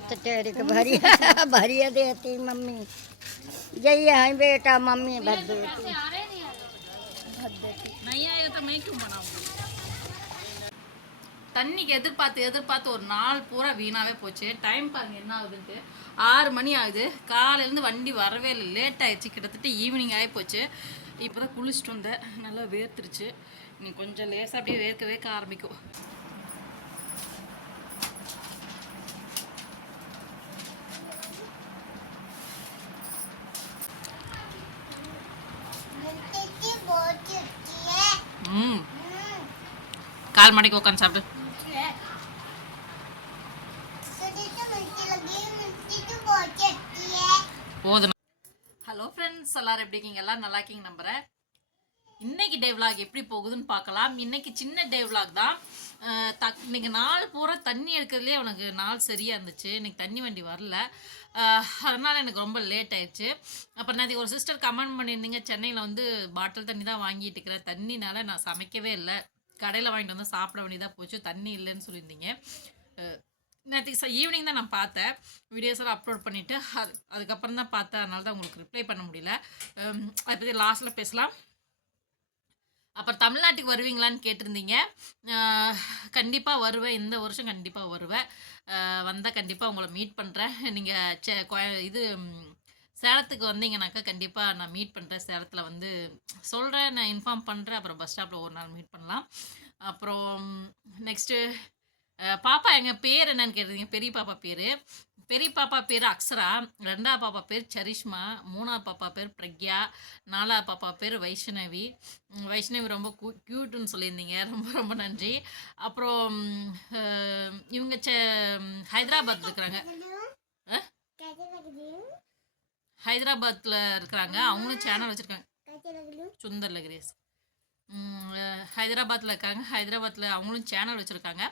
तो टेढ़ के भरिया भरिया देती मम्मी जइए हैं बेटा मम्मी भर देती नहीं आए तो मैं क्यों बनाऊंगी தண்ணிக்கு எதிர்பார்த்து எதிர்பார்த்து ஒரு நாள் பூரா வீணாகவே போச்சு டைம் பாருங்க என்ன ஆகுதுன்ட்டு ஆறு மணி ஆகுது காலையிலேருந்து வண்டி வரவே இல்லை லேட் ஆயிடுச்சு கிட்டத்தட்ட ஈவினிங் ஆகி போச்சு இப்போ தான் குளிச்சுட்டு வந்தேன் நல்லா வேர்த்துருச்சு இன்னைக்கு கொஞ்சம் லேசாக அப்படியே வேர்க்கவே ஆரம்பிக்கும் கால் மணிக்கு உட்காந்து சாப்பிடு. போதும். ஹலோ ஃப்ரெண்ட்ஸ் எல்லாரும் எப்படி இருக்கீங்க? எல்லாம் நல்லா இருக்கீங்க நம்புறேன். இன்னைக்கு டே vlog எப்படி போகுதுன்னு பார்க்கலாம். இன்னைக்கு சின்ன டே vlog தான். தக் இன்னைக்கு நாள் பூரா தண்ணி எடுக்கிறதுலே அவனுக்கு நாள் சரியாக இருந்துச்சு. இன்னைக்கு தண்ணி வண்டி வரல. அதனால் எனக்கு ரொம்ப லேட் ஆயிடுச்சு. அப்புறம் நேற்று ஒரு சிஸ்டர் கமெண்ட் பண்ணியிருந்தீங்க. சென்னையில் வந்து பாட்டில் தண்ணி தான் வாங்கிட்டு இருக்கிறேன். தண்ணினால நான் சமைக்கவே இல்லை. கடையில் வாங்கிட்டு வந்து சாப்பிட வேண்டியதாக போச்சு. தண்ணி இல்லைன்னு சொல்லியிருந்தீங்க. நேற்று ஈவினிங் தான் நான் பார்த்தேன். வீடியோஸ் எல்லாம் அப்லோட் பண்ணிவிட்டு அது அதுக்கப்புறம் தான் பார்த்தேன். அதனால தான் உங்களுக்கு ரிப்ளை பண்ண முடியல. அதை பற்றி லாஸ்ட்டில் பேசலாம். அப்புறம் தமிழ்நாட்டுக்கு வருவீங்களான்னு கேட்டிருந்தீங்க. கண்டிப்பாக வருவேன். இந்த வருஷம் கண்டிப்பாக வருவேன். வந்தால் கண்டிப்பாக உங்களை மீட் பண்ணுறேன் நீங்கள் சே இது சேலத்துக்கு வந்தீங்கனாக்கா கண்டிப்பாக நான் மீட் பண்ணுறேன் சேலத்தில் வந்து சொல்கிறேன் நான் இன்ஃபார்ம் பண்ணுறேன் அப்புறம் பஸ் ஸ்டாப்பில் ஒரு நாள் மீட் பண்ணலாம். அப்புறம் நெக்ஸ்ட்டு பாப்பா எங்கள் பேர் என்னன்னு கேட்டிருந்தீங்க பெரிய பாப்பா பேர். பெரிய பாப்பா பேர் அக்ஷரா. ரெண்டாவது பாப்பா பேர் சரிஷ்மா. மூணாவது பாப்பா பேர் பிரக்யா. நாலாவது பாப்பா பேர் வைஷ்ணவி. வைஷ்ணவி ரொம்ப க்யூ க்யூட்டுன்னு சொல்லியிருந்தீங்க. ரொம்ப ரொம்ப நன்றி. அப்புறம் இவங்க செ ஹைதராபாத் இருக்கிறாங்க. அஹ்? ஹைதராபாத்தில் இருக்கிறாங்க. அவங்களும் சேனல் வச்சுருக்காங்க. சுந்தர் லக்ரேஸ் ஹைதராபாத்தில் இருக்காங்க. ஹைதராபாத்தில் அவங்களும் சேனல் வச்சுருக்காங்க.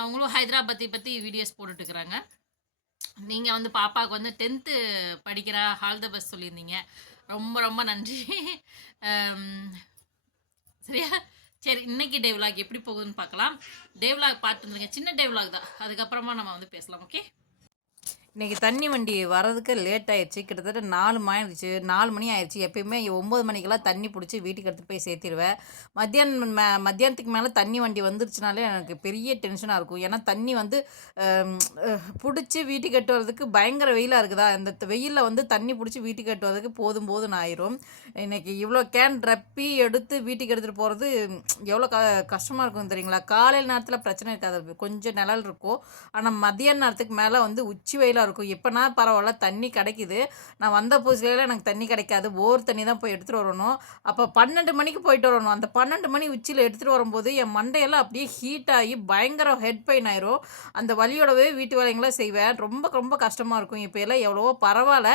அவங்களும் ஹைதராபாத்தை பற்றி வீடியோஸ் போட்டுட்ருக்குறாங்க நீங்கள் வந்து பாப்பாவுக்கு வந்து டென்த்து படிக்கிற ஹால் த பஸ் சொல்லியிருந்தீங்க. ரொம்ப ரொம்ப நன்றி. சரியா? சரி இன்னைக்கு டே எப்படி போகுதுன்னு பார்க்கலாம். டே vlog சின்ன டே தான். அதுக்கப்புறமா நம்ம வந்து பேசலாம் ஓகே இன்றைக்கி தண்ணி வண்டி வர்றதுக்கு லேட் ஆயிடுச்சு. கிட்டத்தட்ட நாலு மணி ஆயிடுச்சு நாலு மணி ஆயிடுச்சு எப்பயுமே ஒம்பது மணிக்கெல்லாம் தண்ணி பிடிச்சி வீட்டுக்கு எடுத்துகிட்டு போய் சேர்த்திருவேன். மத்தியானம் மே மத்தியானத்துக்கு மேலே தண்ணி வண்டி வந்துருச்சுனாலே எனக்கு பெரிய டென்ஷனாக இருக்கும். ஏன்னா தண்ணி வந்து பிடிச்சி வீட்டுக்கு எட்டு வரதுக்கு பயங்கர வெயிலாக இருக்குதா? இந்த வெயிலில் வந்து தண்ணி பிடிச்சி வீட்டுக்கு எட்டு வரதுக்கு போதும் போதும் ஆயிரும். இன்னைக்கு இவ்வளோ கேன் ரப்பி எடுத்து வீட்டுக்கு எடுத்துகிட்டு போகிறது எவ்வளோ க கஷ்டமாக இருக்கும் தெரியுங்களா? காலையில் நேரத்தில் பிரச்சனை இருக்காது. கொஞ்சம் நிழல் இருக்கும். ஆனால் மதியான நேரத்துக்கு மேலே வந்து உச்சி வெயிலாக இருக்கும். எப்போனா பரவாயில்ல தண்ணி கிடைக்குது. நான் வந்த புதுசுல எனக்கு தண்ணி கிடைக்காது. போர் தண்ணி தான் போய் எடுத்துகிட்டு வரணும். அப்போ பன்னெண்டு மணிக்கு போயிட்டு வரணும். அந்த பன்னெண்டு மணி உச்சியில் எடுத்துகிட்டு வரும்போது என் மண்டையெல்லாம் அப்படியே ஹீட் ஆகி பயங்கர ஹெட் பெயின் ஆயிரும். அந்த வலியோடவே வீட்டு வேலைங்களாம் செய்வேன். ரொம்ப ரொம்ப கஷ்டமாக இருக்கும். இப்போ எல்லாம் எவ்வளவோ பரவாயில்ல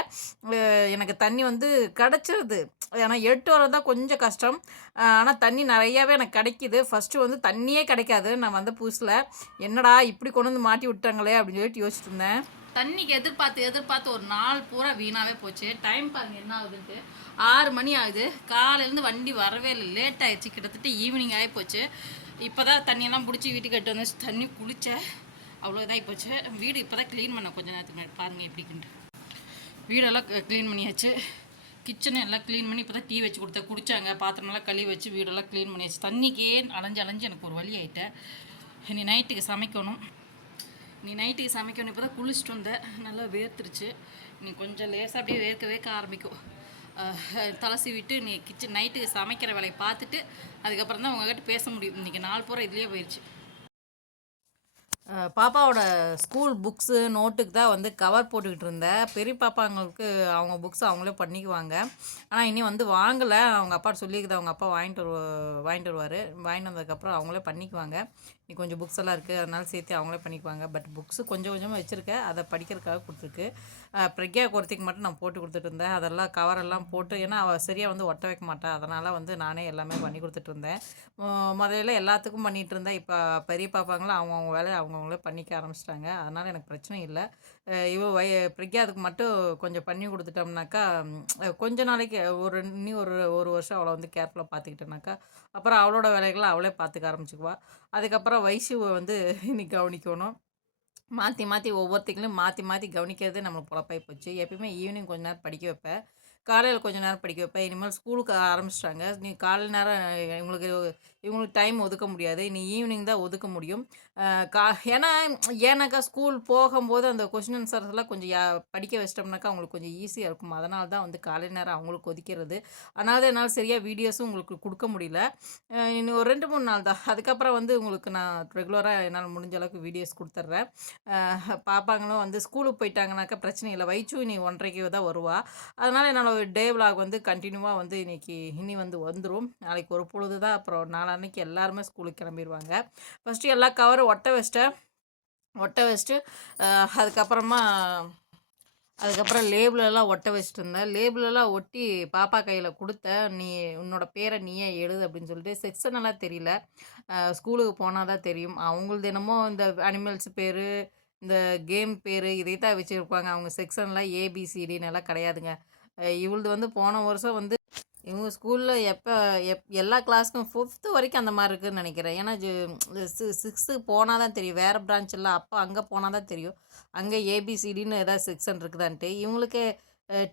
எனக்கு தண்ணி வந்து கிடச்சிருது. ஏன்னா எட்டு வரது தான் கொஞ்சம் கஷ்டம். ஆனால் தண்ணி நிறையாவே எனக்கு கிடைக்கிது. ஃபஸ்ட்டு வந்து தண்ணியே கிடைக்காது. நான் வந்த புதுசில் என்னடா இப்படி கொண்டு வந்து மாட்டி விட்டாங்களே அப்படின்னு சொல்லிட்டு யோசிச்சுட்டு இருந்தேன். தண்ணிக்கு எதிர்பார்த்து எதிர்பார்த்து ஒரு நாள் பூரா வீணாகவே போச்சு. டைம் பாருங்க என்ன ஆகுதுன்ட்டு. ஆறு மணி ஆகுது. காலையிலேருந்து வண்டி வரவே இல்லை. லேட் ஆயிடுச்சு. கிட்டத்தட்ட ஈவினிங் ஆகி போச்சு. இப்போ தான் தண்ணியெல்லாம் பிடிச்சி வீட்டுக்கு எட்டு வந்து தண்ணி குளித்தேன் அவ்வளோ இதாகி போச்சு. வீடு இப்போ தான் க்ளீன் பண்ண கொஞ்ச நேரத்துக்கு முன்னாடி. பாருங்கள் எப்படிக்குன்ட்டு வீடெல்லாம் க்ளீன் பண்ணியாச்சு. கிச்சனை எல்லாம் க்ளீன் பண்ணி இப்போ தான் டீ வச்சு கொடுத்தேன். குடித்தாங்க பாத்திரமெல்லாம் கழுவி வச்சு வீடெல்லாம் க்ளீன் பண்ணியாச்சு. தண்ணிக்கே அலைஞ்சு அலைஞ்சு எனக்கு ஒரு வழி ஆகிட்டேன் இனி நைட்டுக்கு சமைக்கணும். நீ நைட்டு சமைக்கணும் இப்போ தான் குளிச்சுட்டு வந்தேன் நல்லா வேர்த்துருச்சு. நீ கொஞ்சம் லேசாக அப்படியே வேர்க்க வேர்க்க ஆரம்பிக்கும் தலசி விட்டு நீ கிச்சன் நைட்டுக்கு சமைக்கிற வேலையை பார்த்துட்டு அதுக்கப்புறம் தான் உங்ககிட்ட பேச முடியும். இன்றைக்கி நாள் பூரா இதுலேயே போயிடுச்சு பாப்பாவோட ஸ்கூல் புக்ஸு நோட்டுக்கு தான் வந்து கவர் போட்டுக்கிட்டு இருந்தேன். பெரிய பாப்பாங்களுக்கு அவங்க புக்ஸ் அவங்களே பண்ணிக்குவாங்க. ஆனால் இனி வந்து வாங்கலை. அவங்க அப்பா சொல்லியிருக்குது அவங்க அப்பா வாங்கிட்டு வரு வாங்கிட்டு வருவார். வாங்கிட்டு வந்ததுக்கப்புறம் அவங்களே பண்ணிக்குவாங்க. நீ கொஞ்சம் புக்ஸ் எல்லாம் இருக்குது அதனால சேர்த்து அவங்களே பண்ணிக்குவாங்க. பட் புக்ஸு கொஞ்சம் கொஞ்சமாக வச்சுருக்கேன். அதை படிக்கிறதுக்காக கொடுத்துருக்கு. பிரக்யா ஒருத்திக்கு மட்டும் நான் போட்டு கொடுத்துட்டு இருந்தேன். அதெல்லாம் கவரெல்லாம் போட்டு ஏன்னா அவள் சரியாக வந்து ஒட்ட வைக்க மாட்டா. அதனால் வந்து நானே எல்லாமே பண்ணி கொடுத்துட்டு இருந்தேன். முதல்ல எல்லாத்துக்கும் பண்ணிகிட்டு இருந்தேன். இப்போ பெரிய பாப்பாங்களும் அவங்கவுங்க வேலையை அவங்கவுங்களே பண்ணிக்க ஆரம்பிச்சிட்டாங்க. அதனால் எனக்கு பிரச்சனை இல்லை. இவ வய பிரக்யாதுக்கு மட்டும் கொஞ்சம் பண்ணி கொடுத்துட்டோம்னாக்கா கொஞ்ச நாளைக்கு ஒரு இன்னி ஒரு ஒரு வருஷம் அவளை வந்து கேர்ஃபுல்லாக பார்த்துக்கிட்டேனாக்கா அப்புறம் அவளோட வேலைகளை அவளே பார்த்துக்க ஆரம்பிச்சுக்குவா. அதுக்கப்புறம் வைசுவை வந்து இன்னைக்கு கவனிக்கணும். மாற்றி மாற்றி ஒவ்வொருத்தைங்களும் மாற்றி மாற்றி கவனிக்கிறதே நம்மளுக்கு பொழப்பாகி போச்சு. எப்பயுமே ஈவினிங் கொஞ்ச நேரம் படிக்க வைப்பேன். காலையில் கொஞ்ச நேரம் படிக்க வைப்பேன். இனிமேல் ஸ்கூலுக்கு ஆரம்பிச்சிட்டாங்க. நீ காலை நேரம் இவங்களுக்கு இவங்களுக்கு டைம் ஒதுக்க முடியாது. இனி ஈவினிங் தான் ஒதுக்க முடியும். கா ஏன்னா ஏன்னாக்கா ஸ்கூல் போகும்போது அந்த கொஷின் ஆன்சர்ஸ் எல்லாம் கொஞ்சம் யா படிக்க வச்சிட்டோம்னாக்கா அவங்களுக்கு கொஞ்சம் ஈஸியாக இருக்கும். அதனால தான் வந்து காலை நேரம் அவங்களுக்கு ஒதுக்கிறது. அதனால என்னால் சரியாக வீடியோஸும் உங்களுக்கு கொடுக்க முடியல. இன்னும் ஒரு ரெண்டு மூணு நாள் தான். அதுக்கப்புறம் வந்து உங்களுக்கு நான் ரெகுலராக என்னால் முடிஞ்ச அளவுக்கு வீடியோஸ் கொடுத்துட்றேன். பாப்பாங்களும் வந்து ஸ்கூலுக்கு போயிட்டாங்கனாக்கா பிரச்சனை இல்லை. வைச்சு இனி ஒன்றரைக்கு தான் வருவா. அதனால் என்னால் டே விலாக் வந்து கண்டினியூவாக வந்து இன்றைக்கி இனி வந்து வந்துடும் நாளைக்கு ஒரு பொழுது தான் அப்புறம் அன்றைக்கி எல்லாருமே ஸ்கூலுக்கு கிளம்பிடுவாங்க ஃபஸ்ட்டு எல்லா கவரும் ஒட்ட வச்சிட்டேன் ஒட்ட வச்சுட்டு அதுக்கப்புறமா அதுக்கப்புறம் லேபிளெல்லாம் ஒட்ட வச்சுட்டு இருந்தேன். லேபிளெல்லாம் ஒட்டி பாப்பா கையில் கொடுத்த நீ உன்னோட பேரை நீயே எழுது அப்படின்னு சொல்லிட்டு செக்ஷன் எல்லாம் தெரியல. ஸ்கூலுக்கு போனால் தான் தெரியும். அவங்களது என்னமோ இந்த அனிமல்ஸ் பேர் இந்த கேம் பேர் இதை தான் வச்சுருப்பாங்க. அவங்க செக்ஷன்லாம் ஏபிசிடின்னு எல்லாம் கிடையாதுங்க. அஹ் இவளுது வந்து போன வருஷம் வந்து இவங்க ஸ்கூலில் எப்போ எப் எல்லா கிளாஸ்க்கும் ஃபிஃப்த்து வரைக்கும் அந்த மாதிரி இருக்குதுன்னு நினைக்கிறேன். ஏன்னா சிக்ஸ்த்து போனால் தான் தெரியும். வேறு பிரான்ச்சில் அப்போ அங்கே போனால் தான் தெரியும். அங்கே ஏபிசிடின்னு ஏதாவது செக்ஷன் இருக்குதான்ட்டு. இவங்களுக்கு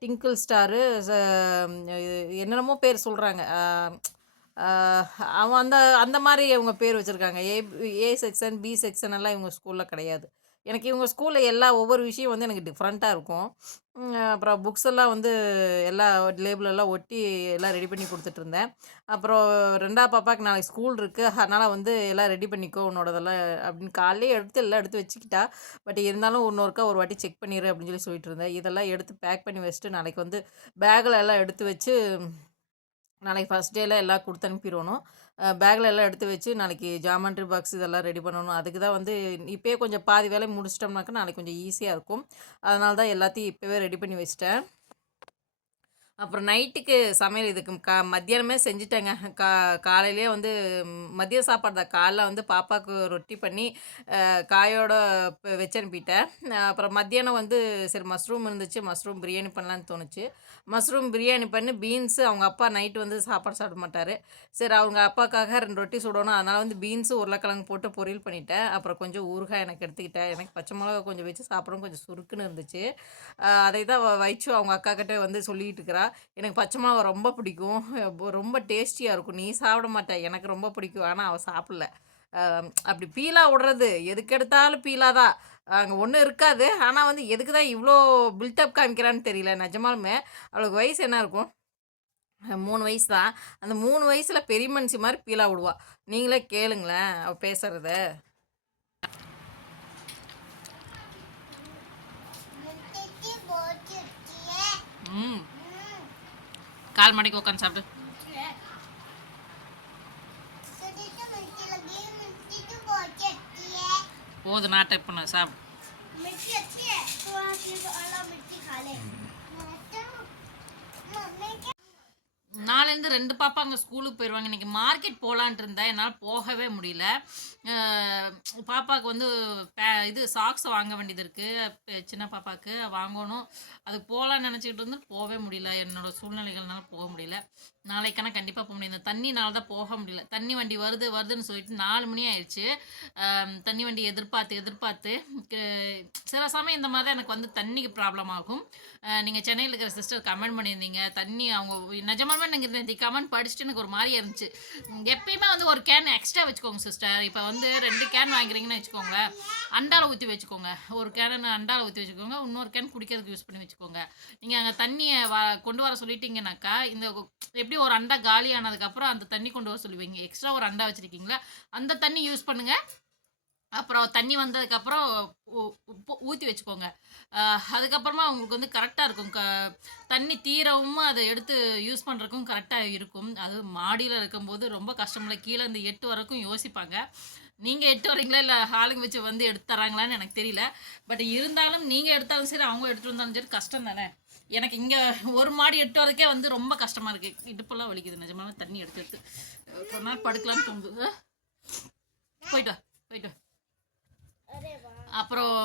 டிங்கிள் ஸ்டாரு என்னென்னமோ பேர் சொல்கிறாங்க அவன் அந்த அந்த மாதிரி இவங்க பேர் வச்சுருக்காங்க. A A section B section எல்லாம் இவங்க ஸ்கூலில் கிடையாது. எனக்கு இவங்க ஸ்கூலில் எல்லா ஒவ்வொரு விஷயம் வந்து எனக்கு டிஃப்ரெண்ட்டாக இருக்கும். அப்புறம் புக்ஸ் எல்லாம் வந்து எல்லா லேபிள் எல்லாம் ஒட்டி எல்லாம் ரெடி பண்ணி கொடுத்துட்டு இருந்தேன். அப்புறம் ரெண்டா பாப்பாவுக்கு நாளைக்கு ஸ்கூல் இருக்குது அதனால் வந்து எல்லாம் ரெடி பண்ணிக்கோ உன்னோடதெல்லாம் அப்படின்னு காலையிலே எடுத்து எல்லாம் எடுத்து வச்சுக்கிட்டா. பட் இருந்தாலும் இன்னொருக்கா ஒரு வாட்டி செக் பண்ணிடு அப்படின்னு சொல்லி சொல்லிட்டு இருந்தேன். இதெல்லாம் எடுத்து பேக் பண்ணி வச்சுட்டு நாளைக்கு வந்து பேக்கில் எல்லாம் எடுத்து வச்சு நாளைக்கு ஃபஸ்ட் டேல எல்லாம் கொடுத்து அனுப்பிடணும். பேக்கில் எல்லாம் எடுத்து வச்சு நாளைக்கு ஜாமெண்ட்ரி பாக்ஸ் இதெல்லாம் ரெடி பண்ணணும். அதுக்கு தான் வந்து இப்போயே கொஞ்சம் பாதி வேலையை முடிச்சிட்டோம்னாக்கா நாளைக்கு கொஞ்சம் ஈஸியாக இருக்கும். அதனால தான் எல்லாத்தையும் இப்போவே ரெடி பண்ணி வச்சிட்டேன். அப்புறம் நைட்டுக்கு சமையல் இதுக்கு கா மத்தியானமே செஞ்சுட்டேங்க. கா காலையிலேயே வந்து மதியம் மதிய சாப்பாடு தான். காலைல வந்து பாப்பாவுக்கு ரொட்டி பண்ணி காயோடு காயோட வச்சு அனுப்பிட்டேன். அப்புறம் மத்தியானம் வந்து சரி மஷ்ரூம் இருந்துச்சு. மஷ்ரூம் பிரியாணி பண்ணலான்னு தோணுச்சு. மஷ்ரூம் பிரியாணி பண்ணி பீன்ஸு அவங்க அப்பா நைட்டு வந்து சாப்பாடு சாப்பிட மாட்டார். சரி அவங்க அப்பாக்காக ரெண்டு ரொட்டி சுடணும். அதனால் வந்து பீன்ஸு உருளைக்கிழங்கு போட்டு பொரியல் பண்ணிட்டேன். அப்புறம் கொஞ்சம் ஊறுகாய் எனக்கு எடுத்துக்கிட்டேன். எனக்கு பச்சை மிளகா கொஞ்சம் வச்சு சாப்பிடவும் கொஞ்சம் சுருக்குன்னு இருந்துச்சு. அதை தான் வ- அவங்க அக்கா வந்து சொல்லிகிட்டு இருக்கிறா. எனக்கு பச்சை மிளகா ரொம்ப பிடிக்கும். ரொம்ப- டேஸ்டியாக இருக்கும். நீ சாப்பிட மாட்ட. எனக்கு ரொம்ப பிடிக்கும். ஆனால் அவள் சாப்பிடல. அப்படி பீலா விடுறது. எதுக்கு எடுத்தாலும் பீலா தான். அங்கே ஒன்றும் இருக்காது. ஆனால் வந்து எதுக்கு தான் இவ்வளோ பில்டப் காமிக்கிறான்னு தெரியல. நிஜமாலுமே அவளுக்கு வயசு என்ன இருக்கும்? மூணு வயசு தான். அந்த மூணு வயசில் பெரிய மனுஷி மாதிரி பீலா விடுவா. நீங்களே கேளுங்களேன் அவள் பேசுகிறத ம். கால் மணிக்கு உட்காந்து சாப்பிட்டு போதும் நாட்டை பண்ண சாப்பிடு நாலேருந்து ரெண்டு பாப்பா அங்கே ஸ்கூலுக்கு போயிடுவாங்க இன்றைக்கி மார்க்கெட் போகலான்ட்டு இருந்தேன் என்னால் போகவே முடியல. பாப்பாவுக்கு வந்து பே இது சாக்ஸ் வாங்க வேண்டியது இருக்குது சின்ன பாப்பாவுக்கு வாங்கணும். அது போகலான்னு நினச்சிக்கிட்டு இருந்து போகவே முடியல. என்னோட சூழ்நிலைகள்னால போக முடியல. நாளைக்கான கண்டிப்பாக போக முடியும். இந்த தண்ணினால தான் போக முடியல. தண்ணி வண்டி வருது வருதுன்னு சொல்லிட்டு நாலு மணி ஆயிடுச்சு. தண்ணி வண்டி எதிர்பார்த்து எதிர்பார்த்து சில சமயம் இந்த மாதிரி தான் எனக்கு வந்து தண்ணிக்கு ப்ராப்ளம் ஆகும். நீங்கள் சென்னையில் இருக்கிற சிஸ்டர் கமெண்ட் பண்ணியிருந்தீங்க. தண்ணி அவங்க நிஜமாவே நீங்கள் இந்த கமெண்ட் படிச்சுட்டு எனக்கு ஒரு மாதிரி இருந்துச்சு. எப்பயுமே வந்து ஒரு கேன் எக்ஸ்ட்ரா வச்சுக்கோங்க சிஸ்டர் இப்போ வந்து ரெண்டு கேன் வாங்குறீங்கன்னு வச்சுக்கோங்களேன் அண்டாவில் ஊற்றி வச்சுக்கோங்க. ஒரு கேன் அண்டாவில் ஊற்றி வச்சுக்கோங்க. இன்னொரு கேன் குடிக்கிறதுக்கு யூஸ் பண்ணி வச்சுக்கோங்க. நீங்கள் அங்கே தண்ணியை வ கொண்டு வர சொல்லிட்டீங்கனாக்கா இந்த எப்படி ஒரு அண்டா காலி ஆனதுக்கப்புறம் அந்த தண்ணி கொண்டு வர சொல்லுவீங்க. எக்ஸ்ட்ரா ஒரு அண்டா வச்சுருக்கீங்களா? அந்த தண்ணி யூஸ் பண்ணுங்கள் அப்புறம் தண்ணி வந்ததுக்கப்புறம் ஊற்றி வச்சுக்கோங்க. அதுக்கப்புறமா உங்களுக்கு வந்து கரெக்டாக இருக்கும். க தண்ணி தீரவும் அதை எடுத்து யூஸ் பண்ணுறதுக்கும் கரெக்டாக இருக்கும். அது மாடியில் இருக்கும்போது ரொம்ப கஷ்டமில்ல கீழே இந்த எட்டு வரைக்கும் யோசிப்பாங்க. நீங்கள் எடுத்து வரீங்களா இல்லை ஆளுங்க வச்சு வந்து எடுத்து தராங்களான்னு எனக்கு தெரியல. பட் இருந்தாலும் நீங்கள் எடுத்தாலும் சரி அவங்க எடுத்துகிட்டு வந்தாலும் சரி கஷ்டம் தானே? எனக்கு இங்கே ஒரு மாடி எட்டு வரதுக்கே வந்து ரொம்ப கஷ்டமாக இருக்குது இடுப்பெல்லாம் வலிக்குது நிஜமான தண்ணி எடுத்து எடுத்து. ரொம்ப நேரம் படுக்கலான்னு தோணுது. போயிட்டு வா போயிட்டு வா. அப்புறம்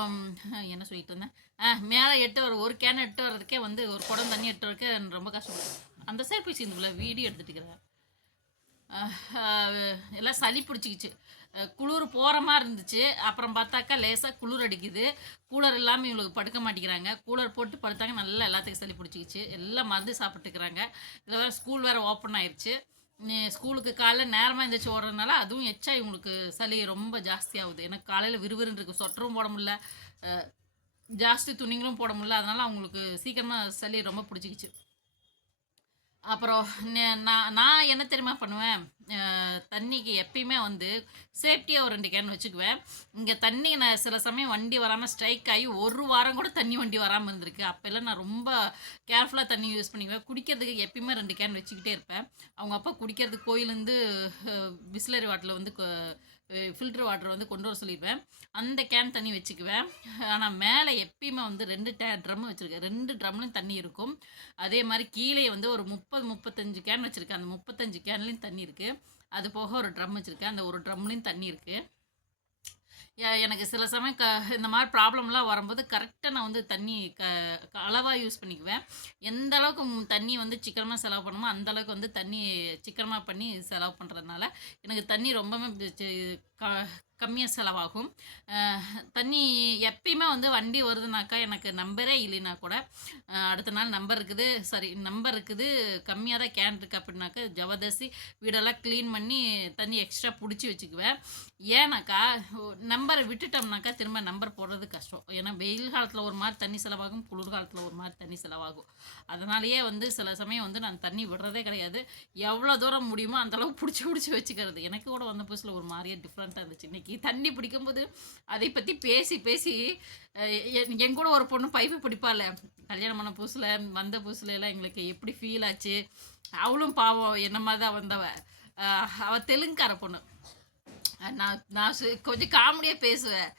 என்ன சொல்லிட்டு வந்தேன்? ஆ மேலே எட்டு வர ஒரு கேன் எட்டு வர்றதுக்கே வந்து ஒரு குடம் தண்ணி எட்டு வரதுக்கே ரொம்ப கஷ்டம். அந்த சைட் போய் சேர்ந்துக்குள்ள வீடியோ எடுத்துட்டு இருக்கிறேன். எல்லாம் சளி பிடிச்சிக்கிச்சு. குளிர் போகிற மாதிரி இருந்துச்சு. அப்புறம் பார்த்தாக்கா லேசாக குளிர் அடிக்குது. கூலர் இல்லாமல் இவங்களுக்கு படுக்க மாட்டேங்கிறாங்க. கூலர் போட்டு படுத்தாங்க. நல்லா எல்லாத்துக்கும் சளி பிடிச்சிக்கிச்சு. எல்லாம் மருந்து சாப்பிட்டுக்கிறாங்க. இதில் வேறு ஸ்கூல் வேறு ஓப்பன் ஆயிடுச்சு ஸ்கூலுக்கு காலைல நேரமாக எழுந்திரிச்சு ஓடுறதுனால அதுவும் எச்சா இவங்களுக்கு சளி ரொம்ப ஜாஸ்தியாகுது எனக்கு காலையில் விறுவிறுன்னு இருக்குது சொட்டரும் போட முடியல. ஜாஸ்தி துணிங்களும் போட முடியல. அதனால் அவங்களுக்கு சீக்கிரமாக சளி ரொம்ப பிடிச்சிக்கிச்சு. அப்புறம் நான் நான் என்ன தெரியுமா பண்ணுவேன்? தண்ணிக்கு எப்பயுமே வந்து சேஃப்டியாக ஒரு ரெண்டு கேன் வச்சுக்குவேன். இங்கே தண்ணி நான் சில சமயம் வண்டி வராமல் ஸ்ட்ரைக் ஆகி ஒரு வாரம் கூட தண்ணி வண்டி வராமல் இருந்திருக்கு. அப்போல்லாம் நான் ரொம்ப கேர்ஃபுல்லாக தண்ணி யூஸ் பண்ணிக்குவேன். குடிக்கிறதுக்கு எப்பயுமே ரெண்டு கேன் வச்சுக்கிட்டே இருப்பேன். அவங்க அப்பா குடிக்கிறதுக்கு கோயிலேருந்து பிஸ்லரி வாட்டில் வந்து ஃபில்டர் வாட்டர் வந்து கொண்டு வர சொல்லிடுவேன் அந்த கேன் தண்ணி வச்சுக்குவேன். ஆனால் மேலே எப்பயுமே வந்து ரெண்டு டே ட்ரம் வச்சுருக்கேன். ரெண்டு ட்ரம்லையும் தண்ணி இருக்கும். அதே மாதிரி கீழே வந்து ஒரு முப்பது முப்பத்தஞ்சு கேன் வச்சுருக்கேன். அந்த முப்பத்தஞ்சு கேன்லேயும் தண்ணி இருக்குது அது போக ஒரு ட்ரம் வச்சுருக்கேன். அந்த ஒரு ட்ரம்லேயும் தண்ணி இருக்குது எனக்கு சில சமயம் க இந்த மாதிரி ப்ராப்ளம்லாம் வரும்போது கரெக்டாக நான் வந்து தண்ணி க அளவாக யூஸ் பண்ணிக்குவேன். எந்த அளவுக்கு தண்ணி வந்து சிக்கனமாக செலவு பண்ணுமோ அந்த அளவுக்கு வந்து தண்ணி சிக்கனமாக பண்ணி செலவு பண்ணுறதுனால எனக்கு தண்ணி ரொம்பவே க கம்மியாக செலவாகும். தண்ணி எப்பயுமே வந்து வண்டி வருதுனாக்கா எனக்கு நம்பரே இல்லைனா கூட அடுத்த நாள் நம்பர் இருக்குது. சாரி நம்பர் இருக்குது. கம்மியாக தான் கேன் இருக்குது அப்படின்னாக்கா ஜபர்தஸ்தி வீடெல்லாம் க்ளீன் பண்ணி தண்ணி எக்ஸ்ட்ரா பிடிச்சி வச்சுக்குவேன். ஏன்னாக்கா நம்பரை விட்டுட்டோம்னாக்கா திரும்ப நம்பர் போடுறது கஷ்டம். ஏன்னா வெயில் காலத்தில் ஒரு மாதிரி தண்ணி செலவாகும் குளிர் காலத்தில் ஒரு மாதிரி தண்ணி செலவாகும். அதனாலேயே வந்து சில சமயம் வந்து நான் தண்ணி விடுறதே கிடையாது. எவ்வளோ தூரம் முடியுமோ அந்தளவுக்கு பிடிச்சி பிடிச்சி வச்சுக்கிறது. எனக்கு கூட வந்த புதுசில் ஒரு மாதிரியே டிஃப்ரெண்ட்டாக இருந்துச்சு. இன்னைக்கு தண்ணி பிடிக்கும்போது அதை பற்றி பேசி பேசி அஹ், என் கூட ஒரு பொண்ணு பைப்பு பிடிப்பாள். கல்யாணம் பண்ண புதுசில் வந்த புதுசுல எல்லாம் எங்களுக்கு எப்படி ஃபீல் ஆச்சு? அவளும் பாவம் என்னமாதான் தான் வந்தவ. அவள் அவ தெலுங்குக்கார பொண்ணு. நான் நான் கொஞ்சம் காமெடியாக பேசுவேன்.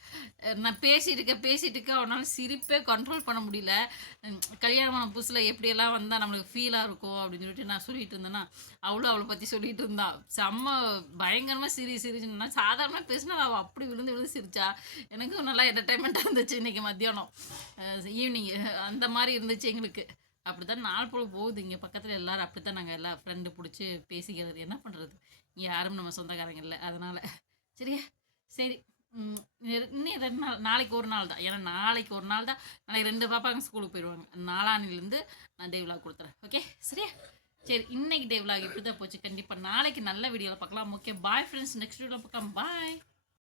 நான் பேசிகிட்டு இருக்க பேசிகிட்டு இருக்க அவனால் சிரிப்பே கண்ட்ரோல் பண்ண முடியல. கல்யாணமான புதுசில் எப்படியெல்லாம் வந்தால் நம்மளுக்கு ஃபீலாக இருக்கும் அப்படின்னு சொல்லிட்டு நான் சொல்லிட்டு இருந்தேன்னா அவளும் அவளை பற்றி சொல்லிட்டு இருந்தா. செம்ம பயங்கரமாக சிரி சிரிச்சுன்னா சாதாரணமாக பேசினா அவள் அப்படி விழுந்து விழுந்து சிரிச்சா. எனக்கும் நல்லா என்டர்டைன்மெண்ட்டாக இருந்துச்சு இன்றைக்கி மத்தியானம். ஈவினிங் அந்த மாதிரி இருந்துச்சு எங்களுக்கு. அப்படி தான் நாள் பொழுது போகுது. இங்கே பக்கத்தில் எல்லோரும் அப்படி தான் நாங்கள் எல்லாம் ஃப்ரெண்டு பிடிச்சி பேசிக்கிறது. என்ன பண்ணுறது இங்கே யாரும் நம்ம சொந்தக்காரங்க இல்லை. அதனால் சரியா? சரி. இன்னும் இன்னும் ரெண்டு நாள் நாளைக்கு ஒரு நாள் தான் ஏன்னா நாளைக்கு ஒரு நாள் தான் நாளைக்கு ரெண்டு பாப்பாங்க ஸ்கூலுக்கு போயிடுவாங்க நாளானிலேருந்து நான் டே விலாக் கொடுத்துறேன். ஓகே? சரியா? சரி இன்னைக்கு டே விலாக் இப்படி தான் போச்சு. கண்டிப்பாக நாளைக்கு நல்ல வீடியோவில் பார்க்கலாம். ஓகே பாய் ஃப்ரெண்ட்ஸ் நெக்ஸ்ட் வீடியோவில் பார்க்கலாம். பாய்